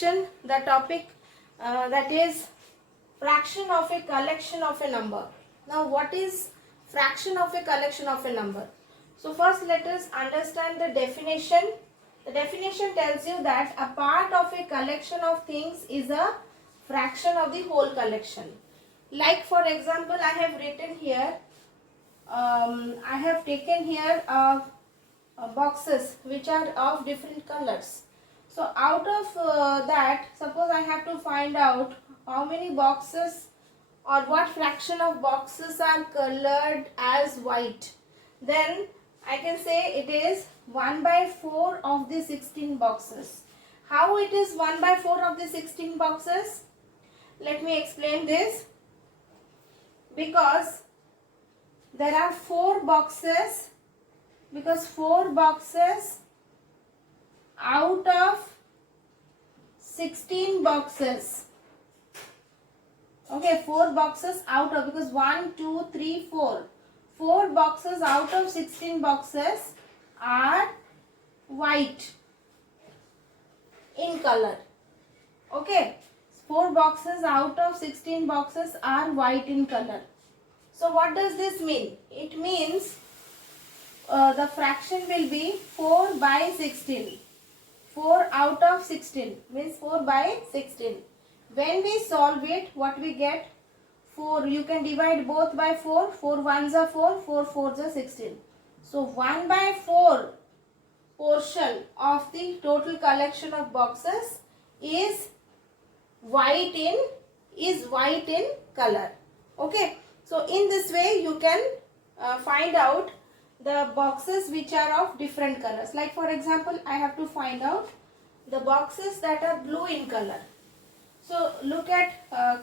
section, the topic that is fraction of a collection of a number. Now what is fraction of a collection of a number? So first let us understand the definition. The definition tells you that a part of a collection of things is a fraction of the whole collection. Like for example, I have written here, I have taken here boxes which are of different colors. So out of that, suppose I have to find out how many boxes or what fraction of boxes are colored as white. Then I can say it is 1 by 4 of the 16 boxes. How it is 1 by 4 of the 16 boxes? Let me explain this. Because there are 4 boxes, because 4 boxes out of 16 boxes. Okay, 4 boxes out of, because 1, 2, 3, 4. 4 boxes out of 16 boxes are white in color. Okay, 4 boxes out of 16 boxes are white in color. So what does this mean? It means the fraction will be 4 by 16. 4 out of 16 means 4 by 16. When we solve it, what we get? 4. You can divide both by 4. 4 ones are 4. 4 fours are 16. So 1 by 4 portion of the total collection of boxes is white in color. Okay. So in this way you can find out the boxes which are of different colors. Like for example, I have to find out the boxes that are blue in color. So look at,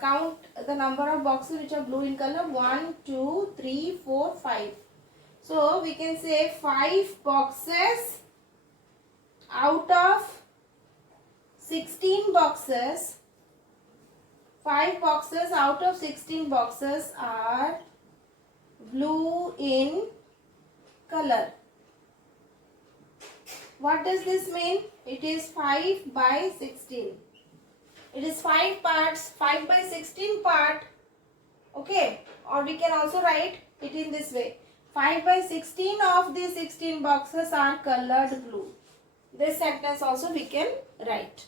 count the number of boxes which are blue in color. 1, 2, 3, 4, 5. So we can say 5 boxes out of 16 boxes. 5 boxes out of 16 boxes are blue in color. What does this mean? It is 5 by 16. It is 5 parts, 5 by 16 part. Okay, or we can also write it in this way. 5 by 16 of the 16 boxes are colored blue. This sentence also we can write.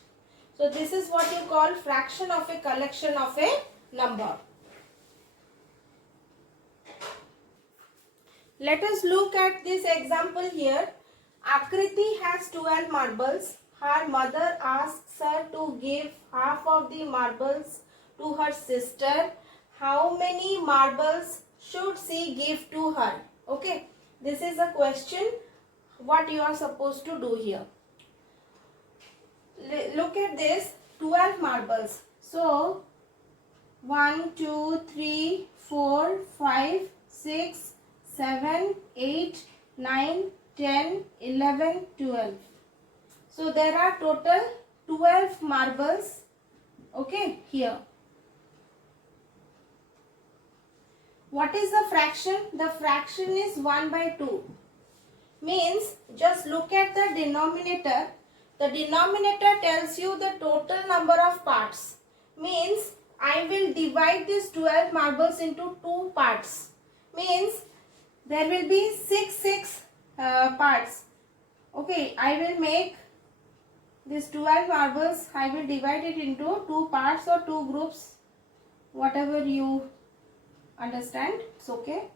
So this is what you call fraction of a collection of a number. Let us look at this example here. Akriti has 12 marbles. Her mother asks her to give half of the marbles to her sister. How many marbles should she give to her? Okay, this is a question what you are supposed to do here. Look at this, 12 marbles. So 1, 2, 3, 4, 5, 6, 7, 8, 9, 10, 11, 12. So there are total 12 marbles, okay, here. What is the fraction? The fraction is 1 by 2. Means just look at the denominator. The denominator tells you the total number of parts. Means I will divide these 12 marbles into 2 parts. Means there will be 6 parts. Okay, I will make these 12 marbles, I will divide it into 2 parts or 2 groups, whatever you understand, it's okay.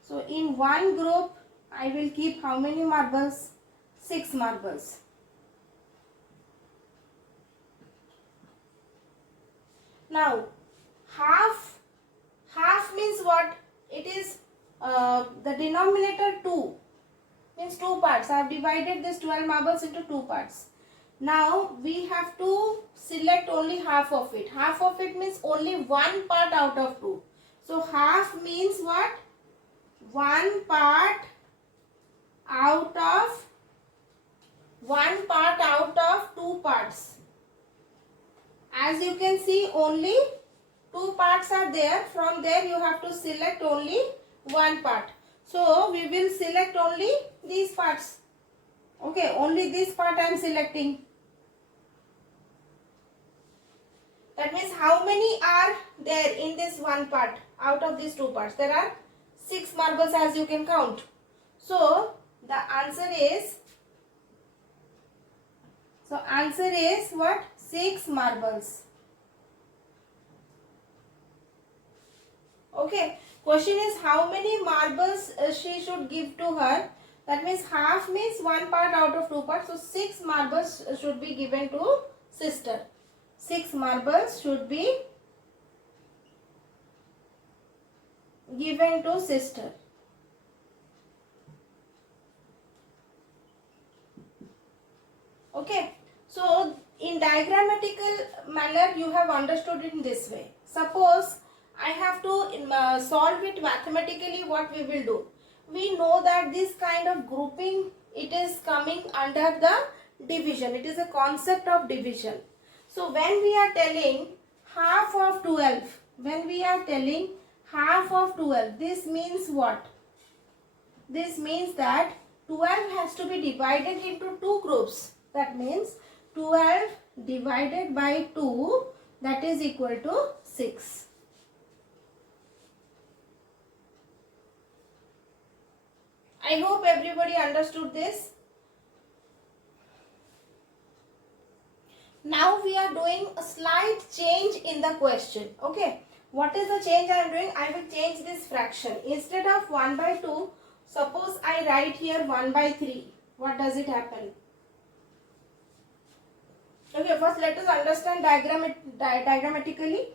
So in one group I will keep how many marbles? 6 marbles. Now half means what? It is the denominator 2 means 2 parts. I have divided this 12 marbles into 2 parts. Now we have to select only half of it. Half of it means only 1 part out of 2. So half means what? 1 part out of 2 parts. As you can see, only 2 parts are there. From there you have to select only 1 part. So we will select only these parts. Okay, only this part I am selecting. That means how many are there in this one part out of these two parts? There are 6 marbles as you can count. So the answer is what? 6 marbles. Okay. Question is how many marbles she should give to her. That means half means one part out of two parts. So 6 marbles should be given to sister. 6 marbles should be given to sister. Okay. So in diagrammatical manner you have understood it in this way. Suppose I have to solve it mathematically. What we will do? We know that this kind of grouping, it is coming under the division. It is a concept of division. So when we are telling half of 12, this means what? This means that 12 has to be divided into two groups. That means 12 divided by 2, that is equal to 6. I hope everybody understood this. Now we are doing a slight change in the question. Okay. What is the change I am doing? I will change this fraction. Instead of 1 by 2, suppose I write here 1 by 3. What does it happen? Okay, first let us understand diagrammatically.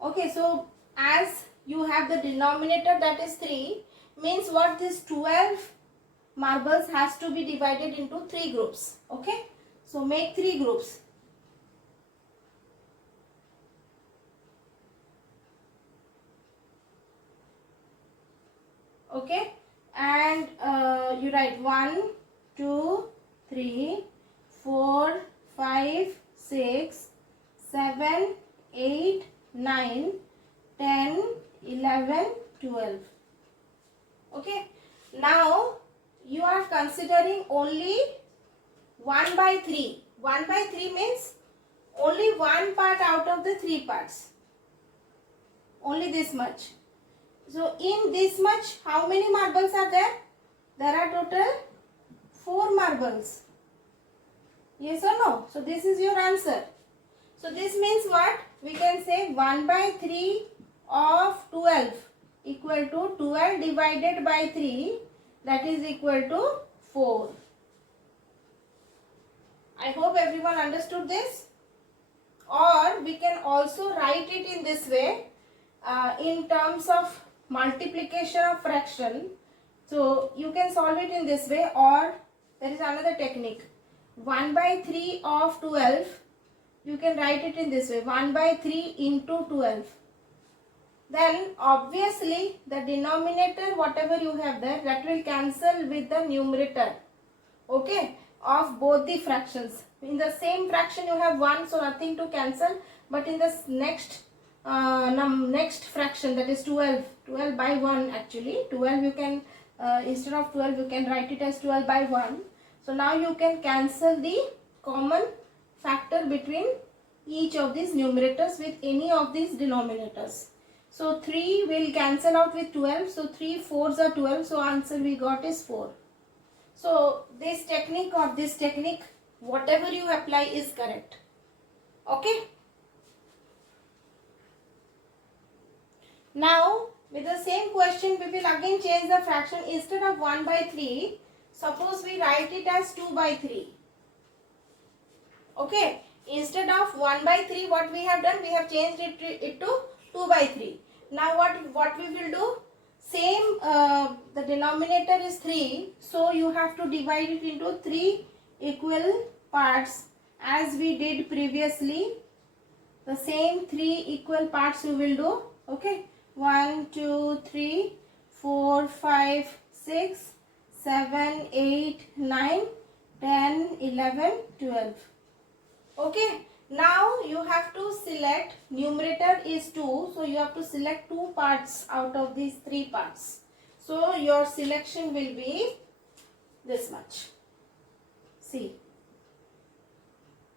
Okay, so as you have the denominator, that is 3, means what? This 12 marbles has to be divided into 3 groups. Okay, so make 3 groups. Okay, and you write 1, 2, 3, 4, 5, 6, 7, 8, 9, 10, 11, 12. Okay, now you are considering only 1 by 3. 1 by 3 means only one part out of the 3 parts. Only this much. So in this much, how many marbles are there? There are total 4 marbles. Yes or no? So this is your answer. So this means what? We can say 1 by 3 of 12 equal to 12 divided by 3, that is equal to 4. I hope everyone understood this. Or we can also write it in this way, in terms of multiplication of fraction. So you can solve it in this way, or there is another technique. 1 by 3 of 12, you can write it in this way, 1 by 3 into 12. Then obviously the denominator, whatever you have there, that will cancel with the numerator, okay, of both the fractions. In the same fraction you have 1, so nothing to cancel, but in the next fraction, that is 12 by 1 actually, 12 you can, instead of 12 you can write it as 12 by 1. So now you can cancel the common factor between each of these numerators with any of these denominators. So 3 will cancel out with 12. So 3 4s are 12. So answer we got is 4. So this technique or this technique, whatever you apply is correct. Okay. Now with the same question we will again change the fraction. Instead of 1 by 3, suppose we write it as 2 by 3. Okay. Instead of 1 by 3, what we have done? We have changed it to 2 by 3. Now what we will do? Same, the denominator is 3. So you have to divide it into 3 equal parts as we did previously. The same 3 equal parts you will do. Okay. 1, 2, 3, 4, 5, 6, 7, 8, 9, 10, 11, 12. Okay. Now you have to select, numerator is 2. So you have to select 2 parts out of these 3 parts. So your selection will be this much. See.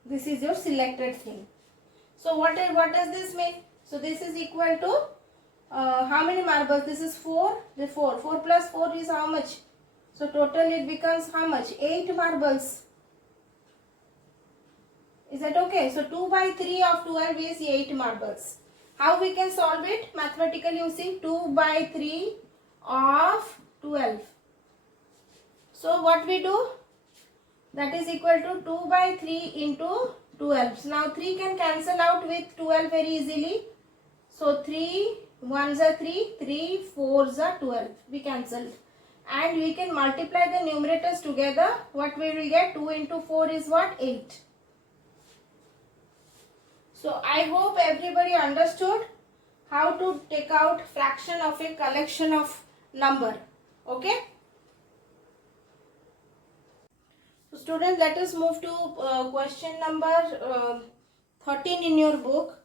This is your selected thing. So what does this mean? So this is equal to how many marbles? This is 4. The 4 plus 4 is how much? So total it becomes how much? 8 marbles. Is that okay? So 2 by 3 of 12 is 8 marbles. How we can solve it mathematically using 2 by 3 of 12. So what we do? That is equal to 2 by 3 into 12. So now 3 can cancel out with 12 very easily. So 3 1s are 3, 3 4s are 12. We cancelled. And we can multiply the numerators together. What we will get? 2 into 4 is what? 8. So I hope everybody understood how to take out fraction of a collection of number. Okay. So students, let us move to question number 13 in your book.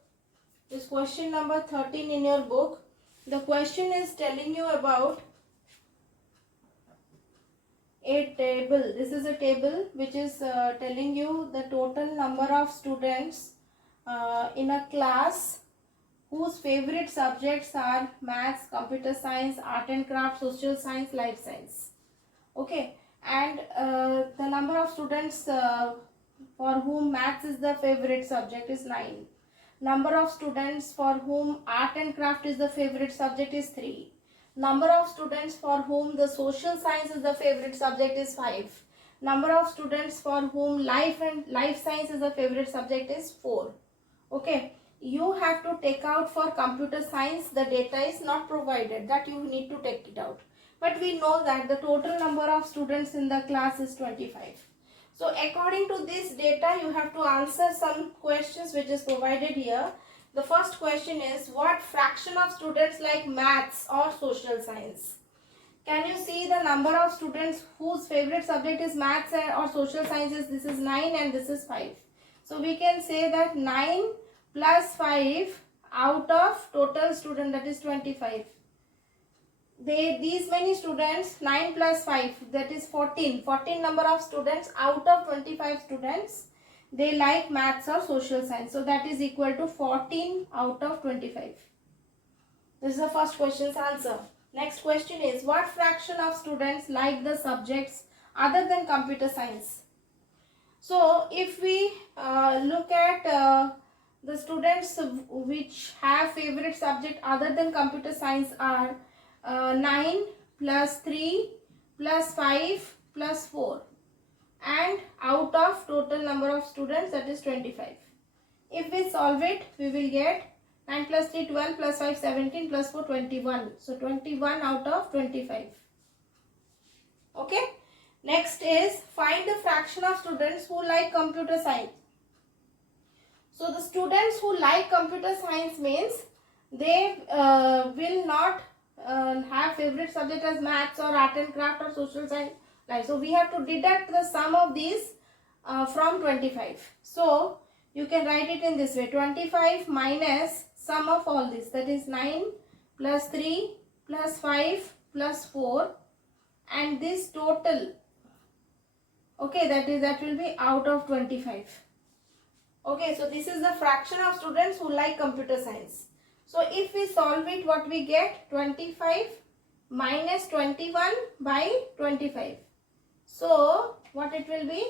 This question number 13 in your book. The question is telling you about a table. This is a table which is telling you the total number of students in a class whose favorite subjects are maths, computer science, art and craft, social science, life science. Okay, and the number of students for whom maths is the favorite subject is 9. Number of students for whom art and craft is the favorite subject is 3. Number of students for whom the social science is the favorite subject is 5. Number of students for whom life science is the favorite subject is 4. Okay, you have to take out for computer science. The data is not provided, that you need to take it out. But we know that the total number of students in the class is 25. So according to this data, you have to answer some questions which is provided here. The first question is, what fraction of students like maths or social science? Can you see the number of students whose favorite subject is maths or social sciences? This is 9 and this is 5. So we can say that 9 plus 5 out of total student, that is 25. These many students, 9 plus 5, that is 14. 14 number of students out of 25 students, they like maths or social science. So that is equal to 14 out of 25. This is the first question's answer. Next question is, what fraction of students like the subjects other than computer science? So if we look at the students which have favorite subject other than computer science are 9 plus 3 plus 5 plus 4, and out of total number of students, that is 25. If we solve it, we will get 9 plus 3 12 plus 5 17 plus 4 21. So 21 out of 25. Okay. Next is, find the fraction of students who like computer science. So the students who like computer science means they will not have favorite subject as maths or art and craft or social science. Right. So we have to deduct the sum of these from 25. So you can write it in this way: 25 minus sum of all this, that is 9 plus 3 plus 5 plus 4, and this total. Okay, that will be out of 25. Okay, so this is the fraction of students who like computer science. So if we solve it, what we get? 25 minus 21 by 25. So what it will be?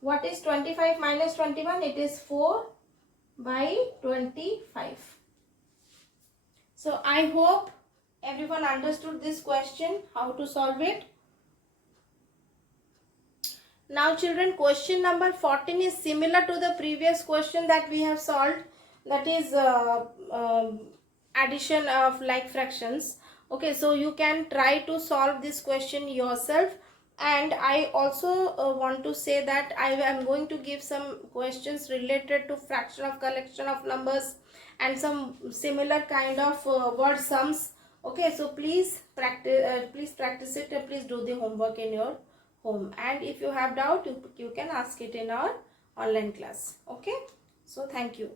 What is 25 minus 21? It is 4 by 25. So I hope everyone understood this question, how to solve it. Now children, question number 14 is similar to the previous question that we have solved, that is addition of like fractions. Okay, so you can try to solve this question yourself, and I also want to say that I am going to give some questions related to fraction of collection of numbers and some similar kind of word sums. Okay, so please practice it and please do the homework in your home, and if you have doubt, you can ask it in our online class. Okay, so thank you.